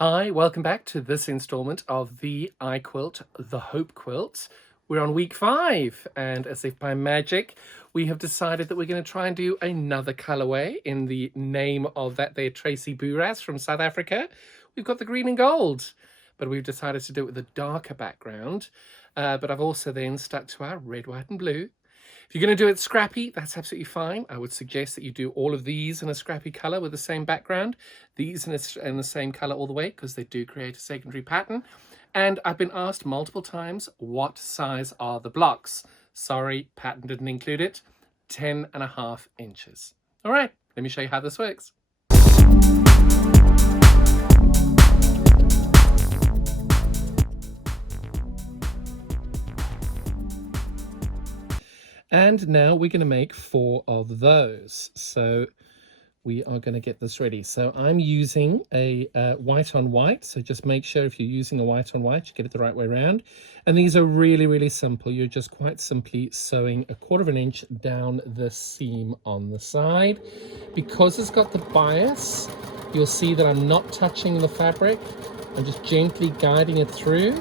Hi, welcome back to this installment of the iQuilt, the Hope Quilt. We're on week 5, and as if by magic, we have decided that we're going to try and do another colorway in the name of that there Tracy Buras from South Africa. We've got the green and gold, but we've decided to do it with a darker background. But I've also then stuck to our red, white, and blue. If you're going to do it scrappy, that's absolutely fine. I would suggest that you do all of these in a scrappy color with the same background, these in the same color all the way, because they do create a secondary pattern. And I've been asked multiple times, what size are the blocks? Sorry, pattern didn't include it. 10.5 inches. All right, let me show you how this works. And now we're going to make 4 of those. So we are going to get this ready. So I'm using a white on white. So just make sure if you're using a white on white, you get it the right way around. And these are really, really simple. You're just quite simply sewing 1/4 inch down the seam on the side. Because it's got the bias, you'll see that I'm not touching the fabric. I'm just gently guiding it through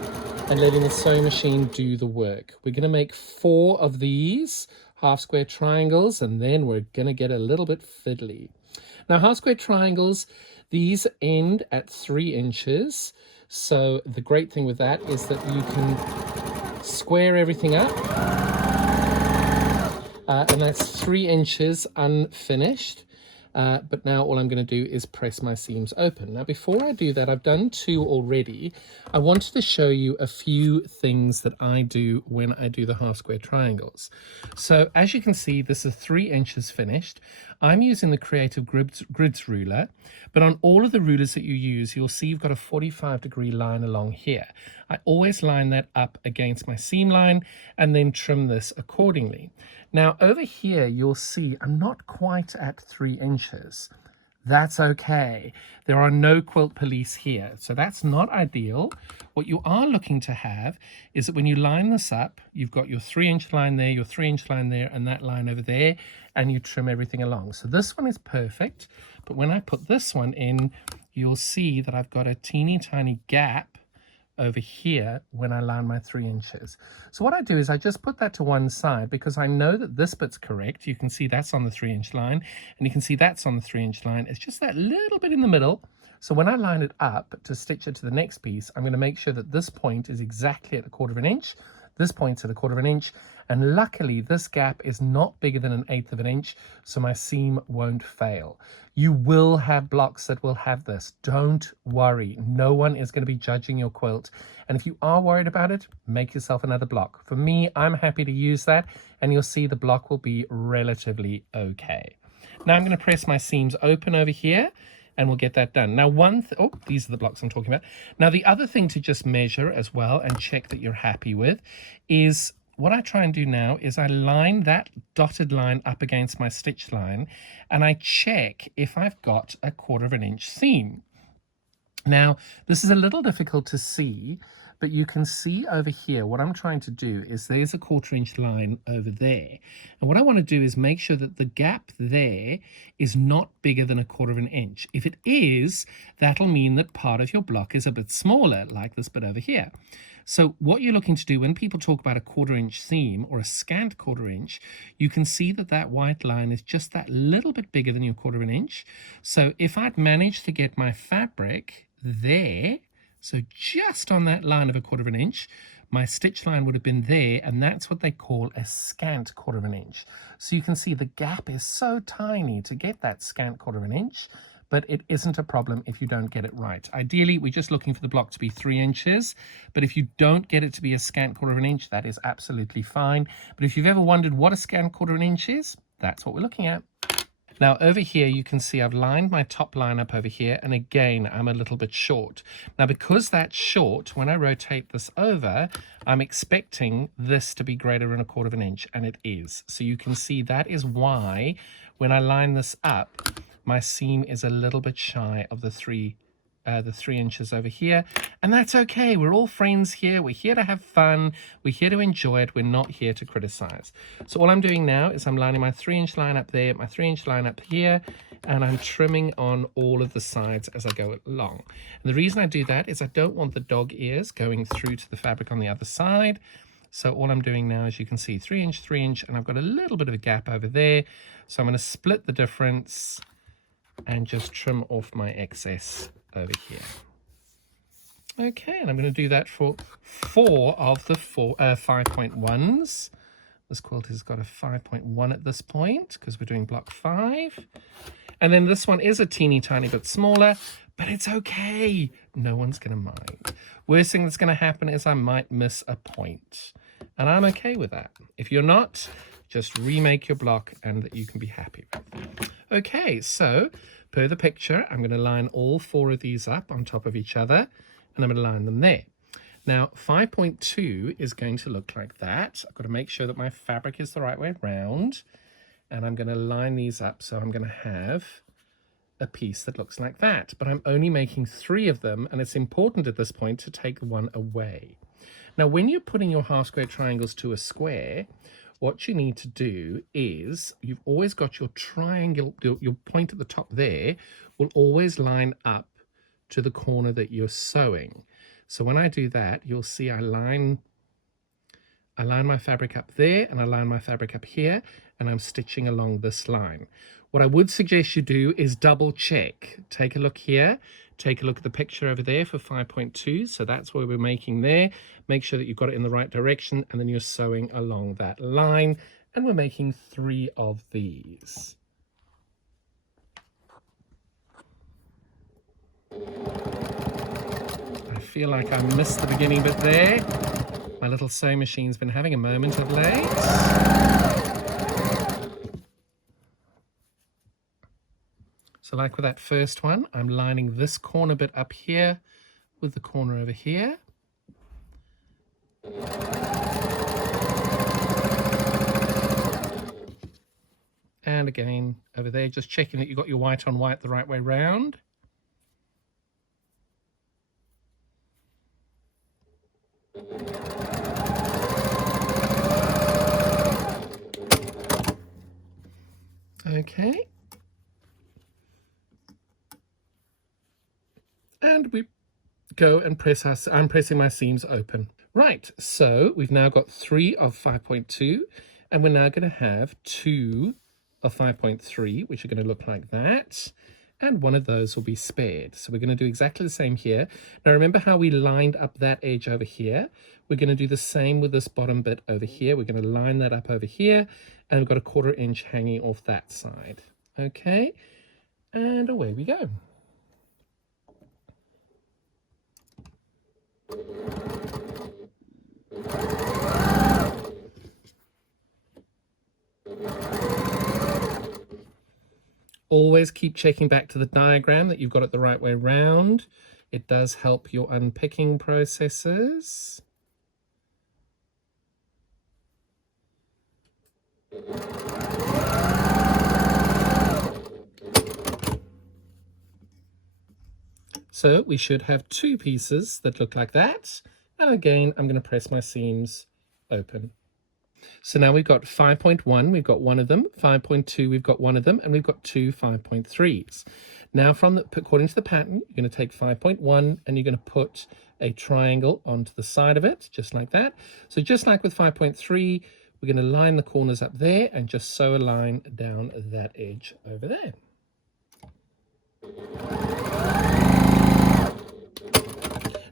and letting the sewing machine do the work. We're going to make 4 of these half square triangles, and then we're going to get a little bit fiddly. Now, half square triangles, these end at 3 inches. So the great thing with that is that you can square everything up. And that's 3 inches unfinished. But now all I'm going to do is press my seams open. Now, before I do that, I've done 2 already. I wanted to show you a few things that I do when I do the half square triangles. So as you can see, this is 3 inches finished. I'm using the Creative Grids ruler, but on all of the rulers that you use, you'll see you've got a 45-degree line along here. I always line that up against my seam line and then trim this accordingly. Now over here, you'll see I'm not quite at 3 inches. That's okay. There are no quilt police here, so that's not ideal. What you are looking to have is that when you line this up, you've got your 3-inch line there, your 3-inch line there, and that line over there, and you trim everything along. So this one is perfect, but when I put this one in, you'll see that I've got a teeny tiny gap over here when I line my 3 inches. So what I do is I just put that to one side because I know that this bit's correct. You can see that's on the 3-inch line, and you can see that's on the 3-inch line. It's just that little bit in the middle. So when I line it up to stitch it to the next piece, I'm going to make sure that this point is exactly at 1/4 inch. This point's at 1/4 inch, and luckily this gap is not bigger than 1/8 inch, so my seam won't fail. You will have blocks that will have this. Don't worry. No one is going to be judging your quilt. And if you are worried about it, make yourself another block. For me, I'm happy to use that, and you'll see the block will be relatively okay. Now I'm going to press my seams open over here, and we'll get that done. Now, these are the blocks I'm talking about. Now, the other thing to just measure as well and check that you're happy with is what I try and do now is I line that dotted line up against my stitch line, and I check if I've got 1/4 inch seam. Now, this is a little difficult to see, but you can see over here, what I'm trying to do is there's a 1/4 inch line over there. And what I want to do is make sure that the gap there is not bigger than 1/4 inch. If it is, that'll mean that part of your block is a bit smaller, like this bit over here. So what you're looking to do when people talk about a 1/4 inch seam or a scant 1/4 inch, you can see that that white line is just that little bit bigger than your 1/4 inch. So if I'd managed to get my fabric there, so just on that line of 1/4 inch, my stitch line would have been there, and that's what they call a scant 1/4 inch. So you can see the gap is so tiny to get that scant 1/4 inch, but it isn't a problem if you don't get it right. Ideally, we're just looking for the block to be 3 inches, but if you don't get it to be a scant 1/4 inch, that is absolutely fine. But if you've ever wondered what a scant 1/4 inch is, that's what we're looking at. Now over here you can see I've lined my top line up over here, and again I'm a little bit short. Now because that's short, when I rotate this over, I'm expecting this to be greater than 1/4 inch, and it is. So you can see that is why when I line this up, my seam is a little bit shy of the 3 inches over here, and that's okay. We're all friends here. We're here to have fun. We're here to enjoy it. We're not here to criticize. So all I'm doing now is I'm lining my 3-inch line up there, my 3-inch line up here, and I'm trimming on all of the sides as I go along. And the reason I do that is I don't want the dog ears going through to the fabric on the other side. So all I'm doing now, as you can see, 3 inch, 3 inch, and I've got a little bit of a gap over there. So I'm going to split the difference and just trim off my excess over here. Okay, and I'm going to do that for 4 of the 5.1s. This quilt has got a 5.1 at this point because we're doing block 5. And then this one is a teeny tiny bit smaller, but it's okay. No one's going to mind. Worst thing that's going to happen is I might miss a point. And I'm okay with that. If you're not, just remake your block and you can be happy with that. Okay, so per the picture, I'm going to line all 4 of these up on top of each other, and I'm going to line them there. Now, 5.2 is going to look like that. I've got to make sure that my fabric is the right way around, and I'm going to line these up, so I'm going to have a piece that looks like that. But I'm only making 3 of them, and it's important at this point to take one away. Now, when you're putting your half square triangles to a square, what you need to do is, you've always got your triangle, your point at the top there will always line up to the corner that you're sewing. So when I do that, you'll see I line my fabric up there, and I line my fabric up here, and I'm stitching along this line. What I would suggest you do is double check. Take a look here, take a look at the picture over there for 5.2. So that's where we're making there. Make sure that you've got it in the right direction, and then you're sewing along that line. And we're making 3 of these. I feel like I missed the beginning bit there. My little sewing machine's been having a moment of late. So like with that first one, I'm lining this corner bit up here with the corner over here. And again, over there, just checking that you've got your white on white the right way round. Okay. And we go and I'm pressing my seams open. Right, so we've now got 3 of 5.2, and we're now going to have 2 of 5.3, which are going to look like that. And one of those will be spared. So we're going to do exactly the same here. Now remember how we lined up that edge over here? We're going to do the same with this bottom bit over here. We're going to line that up over here, and we've got a 1/4 inch hanging off that side. Okay, and away we go. Always keep checking back to the diagram that you've got it the right way round. It does help your unpicking processes. So we should have 2 pieces that look like that. And again, I'm going to press my seams open. So now we've got 5.1, we've got 1 of them, 5.2, we've got 1 of them, and we've got 2 5.3s. Now according to the pattern, you're going to take 5.1 and you're going to put a triangle onto the side of it, just like that. So just like with 5.3, we're going to line the corners up there and just sew a line down that edge over there.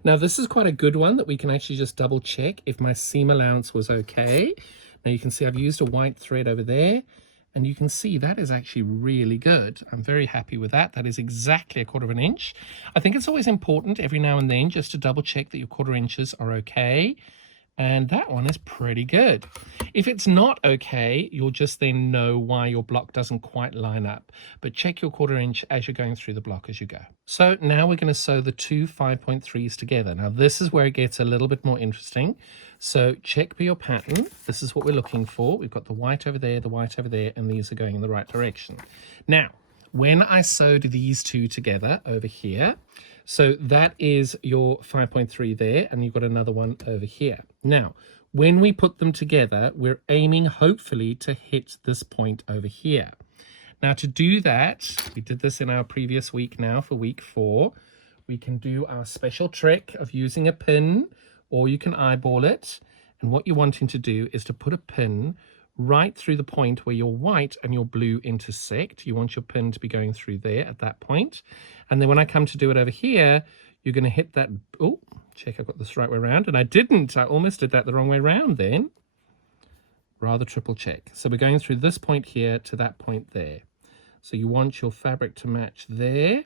Now this is quite a good one that we can actually just double check if my seam allowance was okay. Now you can see I've used a white thread over there, and you can see that is actually really good. I'm very happy with that. That is exactly a 1/4 inch. I think it's always important every now and then just to double check that your 1/4 inches are okay. And that one is pretty good. If it's not okay, you'll just then know why your block doesn't quite line up. But check your 1/4 inch as you're going through the block as you go. So now we're going to sew the 2 5.3s together. Now this is where it gets a little bit more interesting. So check for your pattern. This is what we're looking for. We've got the white over there, the white over there, and these are going in the right direction. Now, when I sewed these 2 together over here, so that is your 5.3 there, and you've got another one over here. Now, when we put them together, we're aiming hopefully to hit this point over here. Now to do that, we did this in our previous week now for week 4. We can do our special trick of using a pin, or you can eyeball it. And what you're wanting to do is to put a pin right through the point where your white and your blue intersect. You want your pin to be going through there at that point. And then when I come to do it over here, you're going to hit that. Oh, check I've got this right way around. And I didn't. I almost did that the wrong way around then. Rather triple check. So we're going through this point here to that point there. So you want your fabric to match there.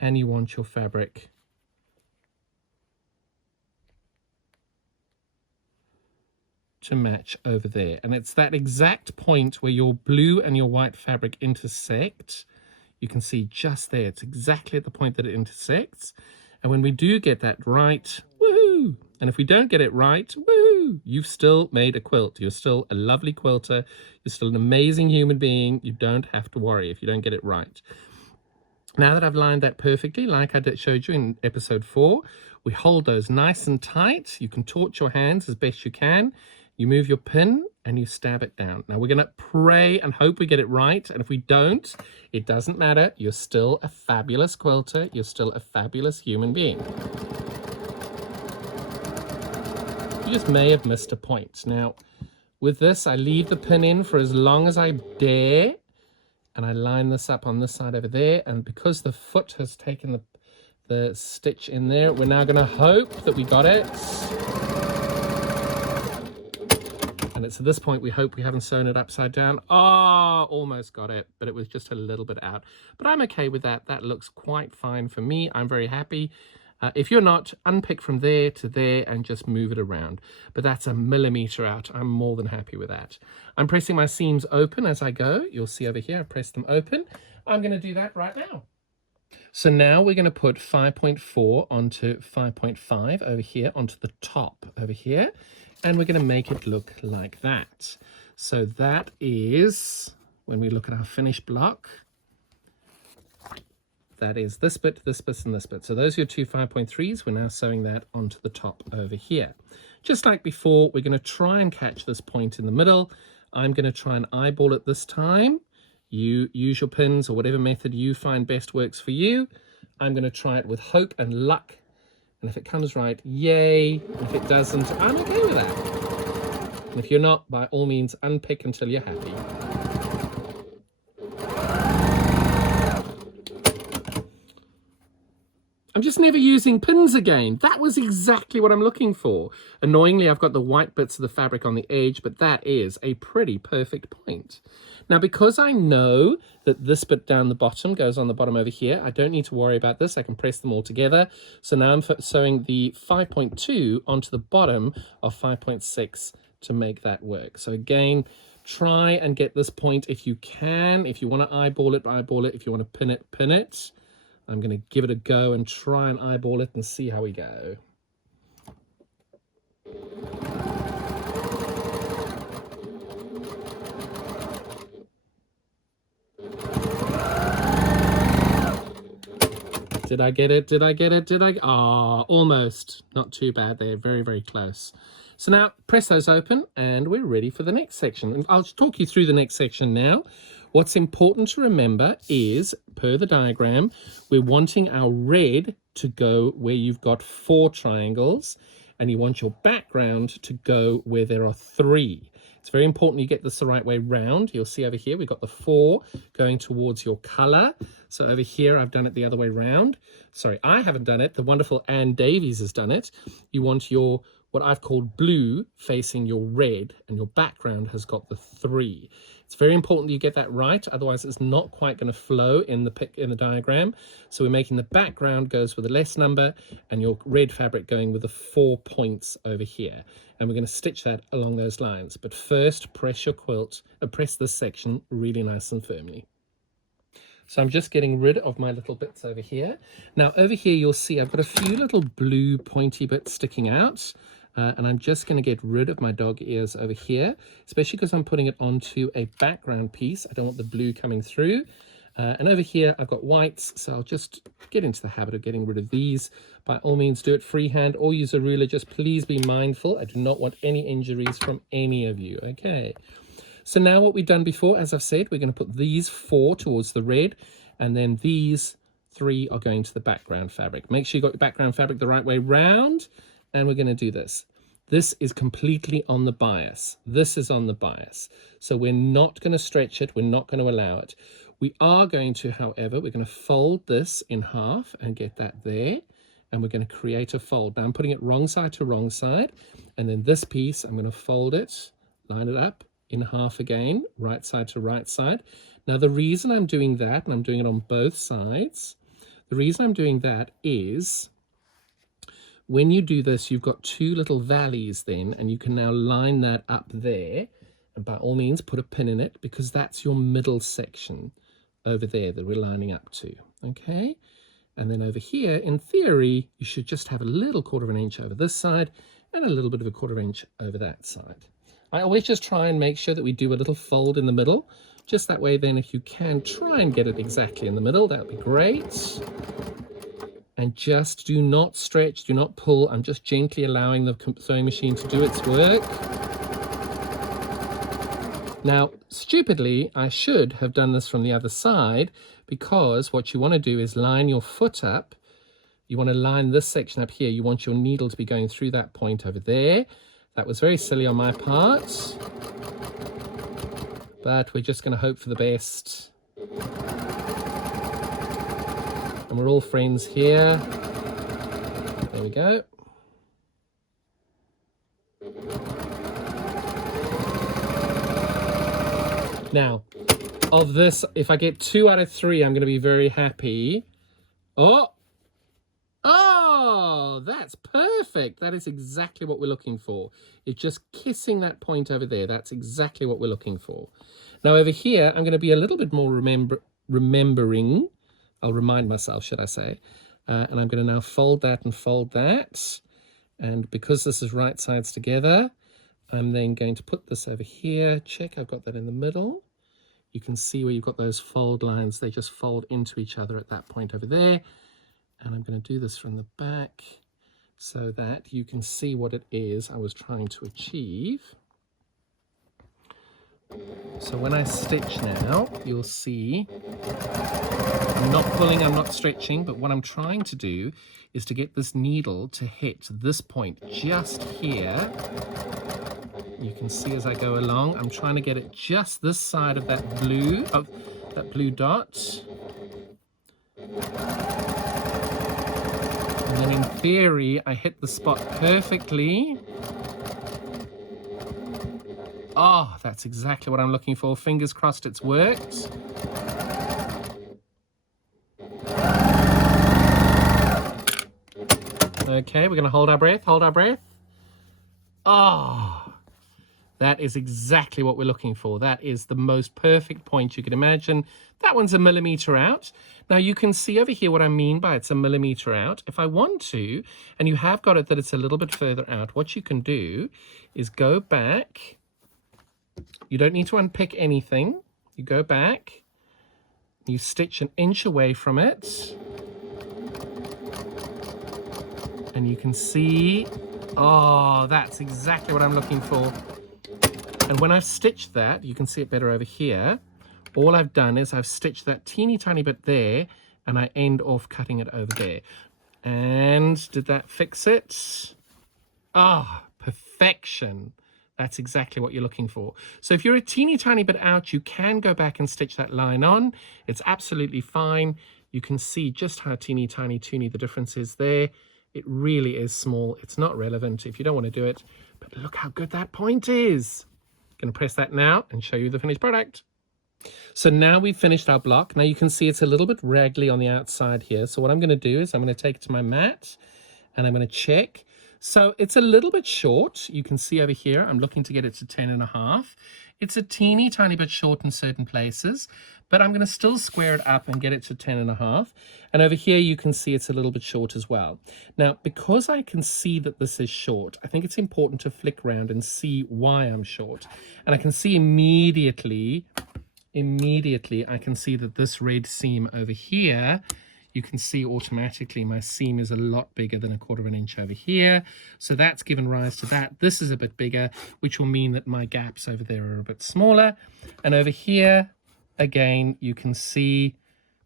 And you want your fabric to match over there. And it's that exact point where your blue and your white fabric intersect. You can see just there. It's exactly at the point that it intersects. And when we do get that right, woohoo! And if we don't get it right, woohoo! You've still made a quilt. You're still a lovely quilter. You're still an amazing human being. You don't have to worry if you don't get it right. Now that I've lined that perfectly, like I showed you in episode 4, we hold those nice and tight. You can torch your hands as best you can. You move your pin and you stab it down. Now we're going to pray and hope we get it right. And if we don't, it doesn't matter. You're still a fabulous quilter. You're still a fabulous human being. You just may have missed a point. Now, with this, I leave the pin in for as long as I dare. And I line this up on this side over there. And because the foot has taken the stitch in there, we're now going to hope that we got it. And it's at this point we hope we haven't sewn it upside down. Oh, almost got it, but it was just a little bit out. But I'm okay with that. That looks quite fine for me. I'm very happy. If you're not, unpick from there to there and just move it around. But that's a millimeter out. I'm more than happy with that. I'm pressing my seams open as I go. You'll see over here, I press them open. I'm going to do that right now. So now we're going to put 5.4 onto 5.5 over here, onto the top over here. And we're going to make it look like that. So that is, when we look at our finished block, that is this bit, and this bit. So those are your two 5.3s. We're now sewing that onto the top over here. Just like before, we're going to try and catch this point in the middle. I'm going to try and eyeball it this time. You use your pins or whatever method you find best works for you. I'm going to try it with hope and luck. And if it comes right, yay. If it doesn't, I'm okay with that. And if you're not, by all means, unpick until you're happy. I'm just never using pins again. That was exactly what I'm looking for. Annoyingly, I've got the white bits of the fabric on the edge, but that is a pretty perfect point. Now, because I know that this bit down the bottom goes on the bottom over here, I don't need to worry about this. I can press them all together. So now I'm sewing the 5.2 onto the bottom of 5.6 to make that work. So again, try and get this point if you can. If you want to eyeball it, eyeball it. If you want to pin it, pin it. I'm going to give it a go and try and eyeball it and see how we go. Did I get it? Did I get it? Did I? Ah, almost. Not too bad there. Very, very close. So now press those open and we're ready for the next section. And I'll talk you through the next section now. What's important to remember is, per the diagram, we're wanting our red to go where you've got 4 triangles, and you want your background to go where there are 3. It's very important you get this the right way round. You'll see over here, we've got the 4 going towards your color. So over here, I've done it the other way round. Sorry, I haven't done it. The wonderful Anne Davies has done it. You want your, what I've called blue, facing your red, and your background has got the 3. It's very important that you get that right, otherwise it's not quite going to flow in the diagram. So we're making the background goes with a less number and your red fabric going with the 4 points over here. And we're going to stitch that along those lines. But first, press your quilt, press this section really nice and firmly. So I'm just getting rid of my little bits over here. Now over here you'll see I've got a few little blue pointy bits sticking out. And I'm just going to get rid of my dog ears over here, especially because I'm putting it onto a background piece. I don't want the blue coming through. And over here, I've got whites, so I'll just get into the habit of getting rid of these. By all means, do it freehand or use a ruler. Just please be mindful. I do not want any injuries from any of you, okay? So now what we've done before, as I've said, we're going to put these 4 towards the red, and then these 3 are going to the background fabric. Make sure you got your background fabric the right way round, and we're going to do this. This is completely on the bias. This is on the bias. So we're not going to stretch it. We're not going to allow it. We are going to, however, we're going to fold this in half and get that there. And we're going to create a fold. Now I'm putting it wrong side to wrong side. And then this piece, I'm going to fold it, line it up in half again, right side to right side. Now the reason I'm doing that, and I'm doing it on both sides, the reason I'm doing that is when you do this, you've got 2 little valleys then, and you can now line that up there. And by all means, put a pin in it, because that's your middle section over there that we're lining up to, okay? And then over here, in theory, you should just have a little 1/4 inch over this side and a little bit of a 1/4 inch over that side. I always just try and make sure that we do a little fold in the middle. Just that way, then, if you can try and get it exactly in the middle, that would be great. And just do not stretch, do not pull. I'm just gently allowing the sewing machine to do its work. Now, stupidly, I should have done this from the other side, because what you want to do is line your foot up. You want to line this section up here. You want your needle to be going through that point over there. That was very silly on my part, but we're just going to hope for the best. And we're all friends here. There we go. Now, of this, if I get 2 out of 3, I'm going to be very happy. Oh, that's perfect. That is exactly what we're looking for. It's just kissing that point over there. That's exactly what we're looking for. Now over here, I'm going to be a little bit more remembering. I'll remind myself, should I say. And I'm going to now fold that and fold that. And because this is right sides together, I'm then going to put this over here. Check, I've got that in the middle. You can see where you've got those fold lines. They just fold into each other at that point over there. And I'm going to do this from the back so that you can see what it is I was trying to achieve. So when I stitch now, you'll see I'm not pulling, I'm not stretching, but what I'm trying to do is to get this needle to hit this point just here. You can see as I go along, I'm trying to get it just this side of that blue dot. And then in theory, I hit the spot perfectly. Oh, that's exactly what I'm looking for. Fingers crossed it's worked. Okay, we're going to hold our breath, hold our breath. Oh, that is exactly what we're looking for. That is the most perfect point you could imagine. That one's 1 millimeter out. Now you can see over here what I mean by it's 1 millimeter out. If I want to, and you have got it that it's a little bit further out, what you can do is go back. You don't need to unpick anything. You go back, you stitch 1 inch away from it, and you can see, oh, that's exactly what I'm looking for. And when I've stitched that, you can see it better over here. All I've done is I've stitched that teeny tiny bit there, and I end off cutting it over there. And did that fix it? Ah, perfection. That's exactly what you're looking for. So if you're a teeny tiny bit out, you can go back and stitch that line on. It's absolutely fine. You can see just how teeny tiny the difference is there. It really is small. It's not relevant if you don't want to do it. But look how good that point is. I'm going to press that now and show you the finished product. So now we've finished our block. Now you can see it's a little bit raggly on the outside here. So what I'm going to do is I'm going to take it to my mat and I'm going to check. So it's a little bit short. You can see over here, I'm looking to get it to 10.5. It's a teeny tiny bit short in certain places, but I'm going to still square it up and get it to 10.5. And over here, you can see it's a little bit short as well. Now, because I can see that this is short, I think it's important to flick around and see why I'm short. And I can see immediately I can see that this red seam over here, you can see automatically my seam is a lot bigger than 1/4 inch over here. So that's given rise to that. This is a bit bigger, which will mean that my gaps over there are a bit smaller. And over here, again, you can see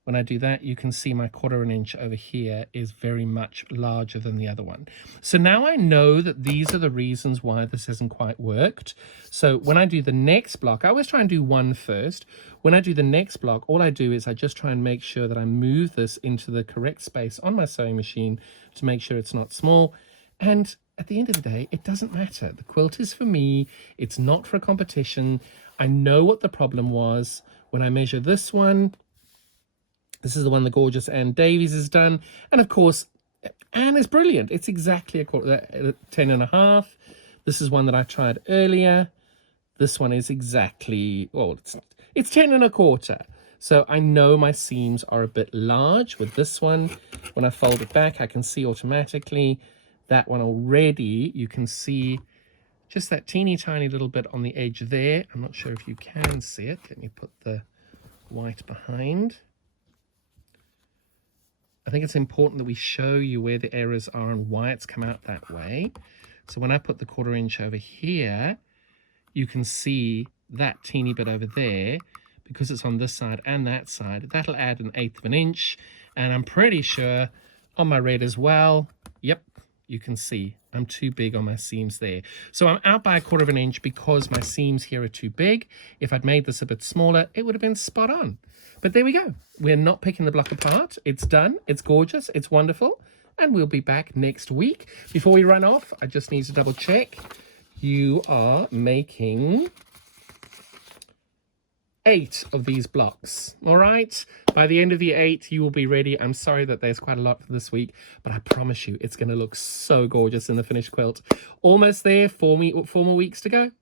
when I do that, you can see my 1/4 inch over here is very much larger than the other one. So now I know that these are the reasons why this hasn't quite worked. So when I do the next block, I always try and do one first. When I do the next block, all I do is I just try and make sure that I move this into the correct space on my sewing machine to make sure it's not small. And at the end of the day, it doesn't matter. The quilt is for me. It's not for a competition. I know what the problem was. When I measure this one, this is the one the gorgeous Anne Davies has done. And of course, Anne is brilliant. It's exactly 10.5. This is one that I tried earlier. This one is exactly, well, it's 10.25. So I know my seams are a bit large with this one. When I fold it back, I can see automatically that one already. You can see just that teeny tiny little bit on the edge there. I'm not sure if you can see it. Let me put the white behind. I think it's important that we show you where the errors are and why it's come out that way. So when I put the 1/4 inch over here, you can see that teeny bit over there, because it's on this side and that side, that'll add 1/8 inch. And I'm pretty sure on my red as well, yep, you can see I'm too big on my seams there. So I'm out by 1/4 inch because my seams here are too big. If I'd made this a bit smaller, it would have been spot on. But there we go. We're not picking the block apart. It's done. It's gorgeous. It's wonderful. And we'll be back next week. Before we run off, I just need to double check. You are making 8 of these blocks. All right. By the end of the 8, you will be ready. I'm sorry that there's quite a lot for this week, but I promise you it's going to look so gorgeous in the finished quilt. Almost there. 4 more weeks to go.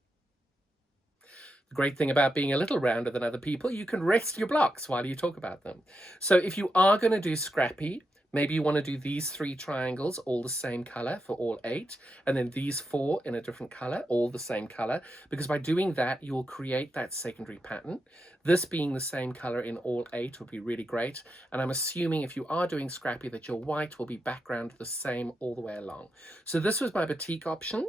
The great thing about being a little rounder than other people, you can rest your blocks while you talk about them. So if you are going to do scrappy, maybe you want to do these 3 triangles, all the same color for all 8, and then these 4 in a different color, all the same color, because by doing that, you will create that secondary pattern. This being the same color in all 8 will be really great. And I'm assuming if you are doing scrappy that your white will be background the same all the way along. So this was my batik option.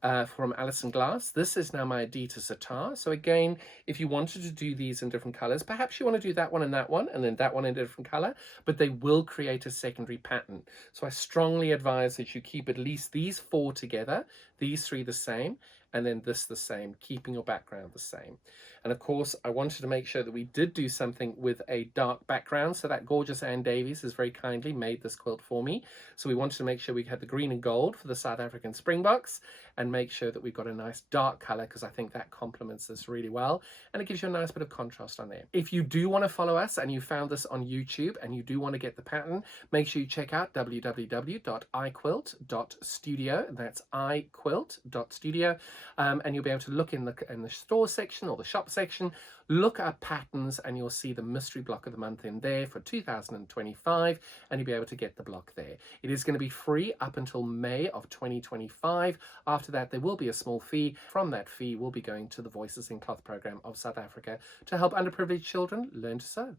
From Alison Glass. This is now my Adidas Attar. So again, if you wanted to do these in different colors, perhaps you want to do that one and then that one in a different color, but they will create a secondary pattern. So I strongly advise that you keep at least these 4 together, these 3 the same, and then this the same, keeping your background the same. And of course, I wanted to make sure that we did do something with a dark background. So that gorgeous Anne Davies has very kindly made this quilt for me. So we wanted to make sure we had the green and gold for the South African Springboks and make sure that we've got a nice dark color, because I think that complements this really well. And it gives you a nice bit of contrast on there. If you do want to follow us and you found this on YouTube and you do want to get the pattern, make sure you check out www.iquilt.studio. That's iquilt.studio. And you'll be able to look in the store section or the shop section, look at patterns, and you'll see the mystery block of the month in there for 2025, and you'll be able to get the block there. It is going to be free up until May of 2025. After that, there will be a small fee. From that fee, we'll be going to the Voices in Cloth program of South Africa to help underprivileged children learn to sew.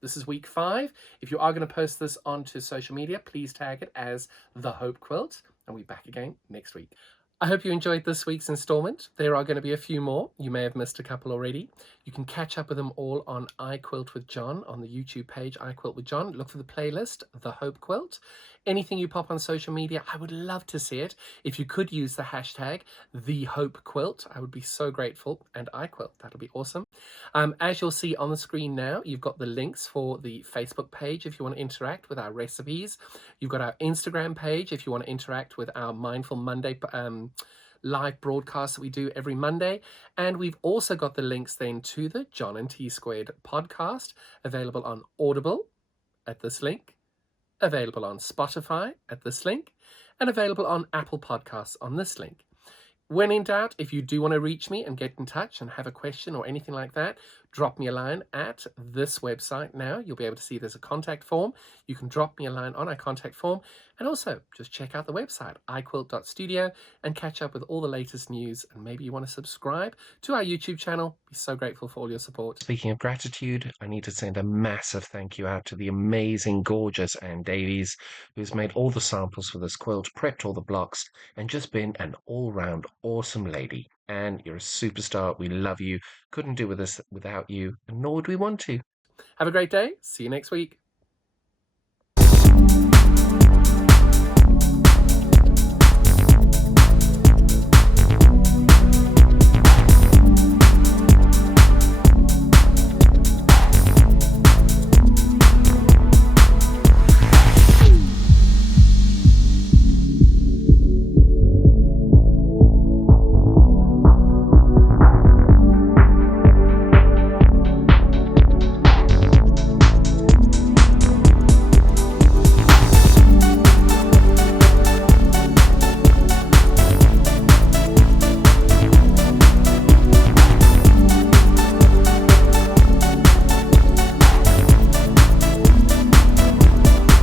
This is week 5. If you are going to post this onto social media, please tag it as The Hope Quilt, and we'll be back again next week. I hope you enjoyed this week's installment. There are going to be a few more. You may have missed a couple already. You can catch up with them all on iQuilt with John on the YouTube page, iQuilt with John. Look for the playlist, The Hope Quilt. Anything you pop on social media, I would love to see it. If you could use the hashtag, The Hope Quilt, I would be so grateful. And iQuilt, that'll be awesome. As you'll see on the screen now, you've got the links for the Facebook page if you want to interact with our recipes. You've got our Instagram page if you want to interact with our Mindful Monday live broadcast that we do every Monday. And we've also got the links then to the John and T Squared podcast, available on Audible at this link, available on Spotify at this link, and available on Apple Podcasts on this link. When in doubt, if you do want to reach me and get in touch and have a question or anything like that, drop me a line at this website now. You'll be able to see there's a contact form. You can drop me a line on our contact form. And also just check out the website, iQuilt.studio, and catch up with all the latest news. And maybe you want to subscribe to our YouTube channel. Be so grateful for all your support. Speaking of gratitude, I need to send a massive thank you out to the amazing, gorgeous Anne Davies, who's made all the samples for this quilt, prepped all the blocks, and just been an all-round awesome lady. Anne, you're a superstar. We love you. Couldn't do with this without you, and nor would we want to. Have a great day. See you next week.